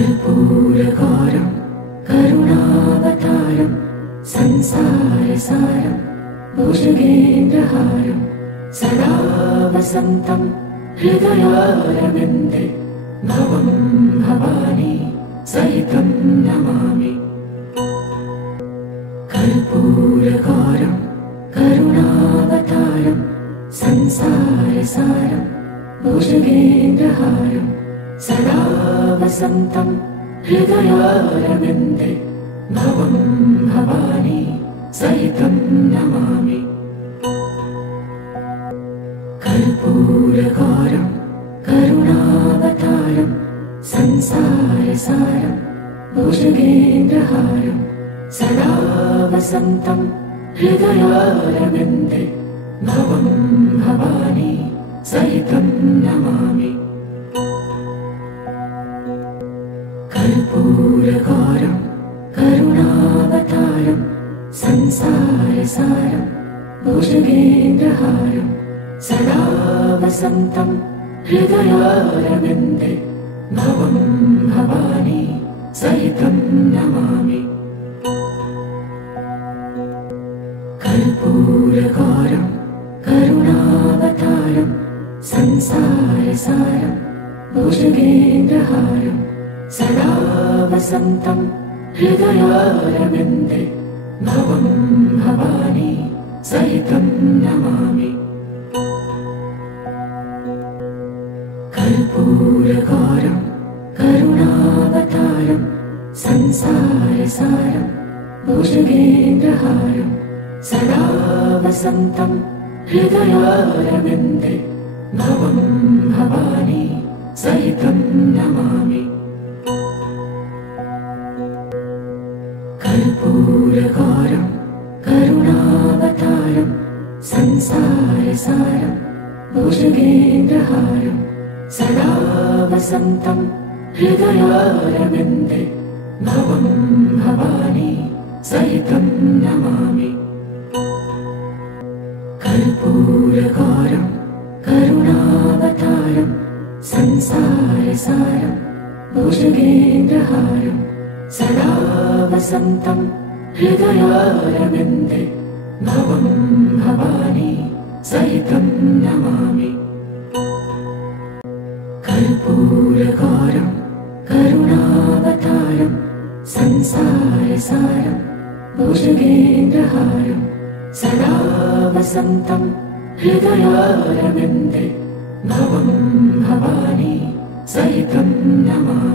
कर्पूरकारं करुणावतारं संसारसारं भुजगेन्द्रहारं सदा वसन्तं हृदयारविन्दे भवं भवानी सहितं नमामि। कर्पूरकारं करुणावतारं संसारसारं भुजगेन्द्रहारं सदा वसन्तं हृदयारविन्दे भवं भवानी सहितं नमामि। कर्पूरकारं करुणावतारं संसारसारं भुजगेन्द्रहारं सदा वसन्तं हृदयारविन्दे भवं भवानी सहितं नमामि। कर्पूरकारं करुणावतारं संसारसारं भुजगेन्द्रहारं सदा वसन्तं हृदयारविन्दे भवं भवानी सहितं नमामि। कर्पूरकारं करुणावतारं संसारसारं भुजगेन्द्रहारं सदा वसन्तं हृदयारविन्दे भवं भवानी सहितं नमामि। कर्पूरकारं करुणावतारं संसारसारं भुजगेन्द्रहारं सदा वसन्तं हृदयारविन्दे भवं भवानी सहितं नमामि। कर्पूरकारं करुणावतारं संसारसारं भुजगेन्द्रहारं सदा वसन्तं हृदयारविन्दे भवं भवानी सहितं नमामि। कर्पूरकारं करुणावतारं संसारसारं भुजगेन्द्रहारं सदा वसन्तं हृदयारविन्दे भवं भवानी सहितं नमामि। कर्पूरकारं करुणावतारं संसारसारं भुजगेन्द्रहारं सदा वसन्तं हृदयारविन्दे भवं भवानी सहितं नमामि।